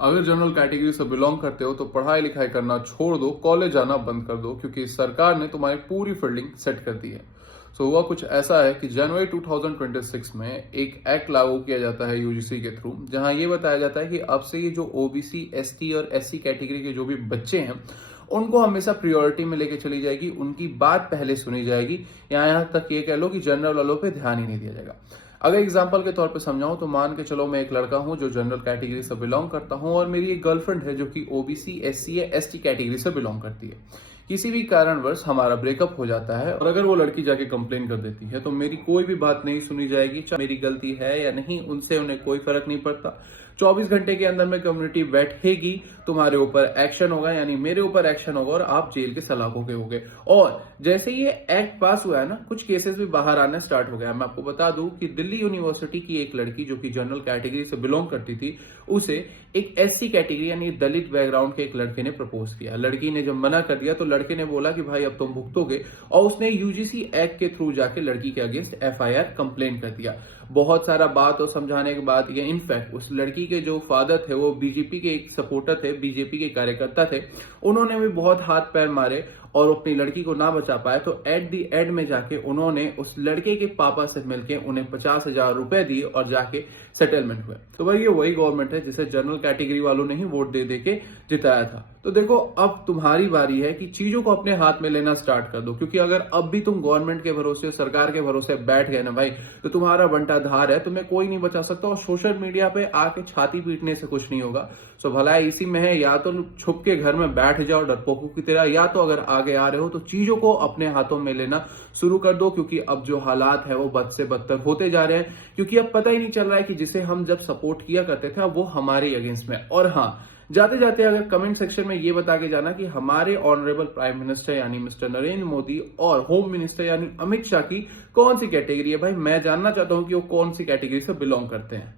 अगर general category से belong करते हो तो पढ़ाई लिखाई करना छोड़ दो, कॉलेज जाना बंद कर दो, क्योंकि सरकार ने तुम्हारी पूरी फील्डिंग सेट कर दी है। हुआ कुछ ऐसा है कि जनवरी 2026 में एक एक्ट लागू किया जाता है यूजीसी के थ्रू, जहां ये बताया जाता है कि अब से ये जो ओबीसी, एसटी और एससी कैटेगरी के जो भी बच्चे हैं उनको हमेशा प्रायोरिटी में लेके चली जाएगी, उनकी बात पहले सुनी जाएगी। यहाँ तक ये कह लो कि जनरल वालों पे ध्यान ही नहीं दिया जाएगा। अगर एग्जाम्पल के तौर पे समझाऊं तो मान के चलो मैं एक लड़का हूं जो जनरल कैटेगरी से बिलोंग करता हूं और मेरी एक गर्लफ्रेंड है जो कि ओबीसी, एससी या एसटी कैटेगरी से बिलोंग करती है। किसी भी कारणवश हमारा ब्रेकअप हो जाता है और अगर वो लड़की जाके कंप्लेन कर देती है तो मेरी कोई भी बात नहीं सुनी जाएगी, चाहे मेरी गलती है या नहीं, उनसे उन्हें कोई फर्क नहीं पड़ता। 24 घंटे के अंदर में कम्युनिटी बैठेगी, तुम्हारे ऊपर एक्शन होगा, यानी मेरे ऊपर एक्शन होगा और आप जेल के सलाखों के होगे। और जैसे ये एक्ट पास हुआ है ना, कुछ केसेस भी बाहर आने स्टार्ट हो गया। मैं आपको बता दूं कि दिल्ली यूनिवर्सिटी की एक लड़की जो कि जनरल कैटेगरी से बिलोंग करती थी, उसे एक एससी कैटेगरी यानी दलित बैकग्राउंड के एक लड़के ने प्रपोज किया। लड़की ने जब मना कर दिया तो लड़के ने बोला कि भाई अब तुम भुगतोगे, और उसने यूजीसी एक्ट के थ्रू जाके लड़की के अगेंस्ट एफआईआर कंप्लेन कर दिया। बहुत सारा बात और समझाने के बाद ये इनफैक्ट उस लड़की के जो फादर थे वो बीजेपी के एक सपोर्टर थे, बीजेपी के कार्यकर्ता थे, उन्होंने भी बहुत हाथ पैर मारे और अपनी लड़की को ना बचा पाए। तो एट दी एंड में जाके उन्होंने उस लड़के के पापा से मिलके उन्हें 50,000 रुपए दिए और जाके सेटलमेंट हुए। तो भाई ये वही गवर्नमेंट है जिसे जनरल कैटेगरी वालों ने ही वोट दे दे के जिताया था। तो देखो अब तुम्हारी बारी है कि चीजों को अपने हाथ में लेना स्टार्ट कर दो, क्योंकि अगर अब भी तुम गवर्नमेंट के भरोसे, सरकार के भरोसे बैठ गए ना भाई, तो तुम्हारा बंटा धार है, तुम्हें कोई नहीं बचा सकता। और सोशल मीडिया पे आके छाती पीटने से कुछ नहीं होगा। सो भलाई इसी में है, या तो छुप के घर में बैठ जाओ डरपोकों की तरह, या तो अगर आगे आ रहे हो तो चीजों को अपने हाथों में लेना शुरू कर दो, क्योंकि अब जो हालात है वो बद से बदतर होते जा रहे हैं। क्योंकि अब पता ही नहीं चल रहा है कि जिसे हम जब सपोर्ट किया करते थे अब वो हमारे अगेंस्ट में। और हाँ, जाते जाते अगर कमेंट सेक्शन में ये बता के जाना कि हमारे ऑनरेबल प्राइम मिनिस्टर यानी मिस्टर नरेंद्र मोदी और होम मिनिस्टर यानी अमित शाह की कौन सी कैटेगरी है। भाई मैं जानना चाहता हूं कि वो कौन सी कैटेगरी से बिलोंग करते हैं।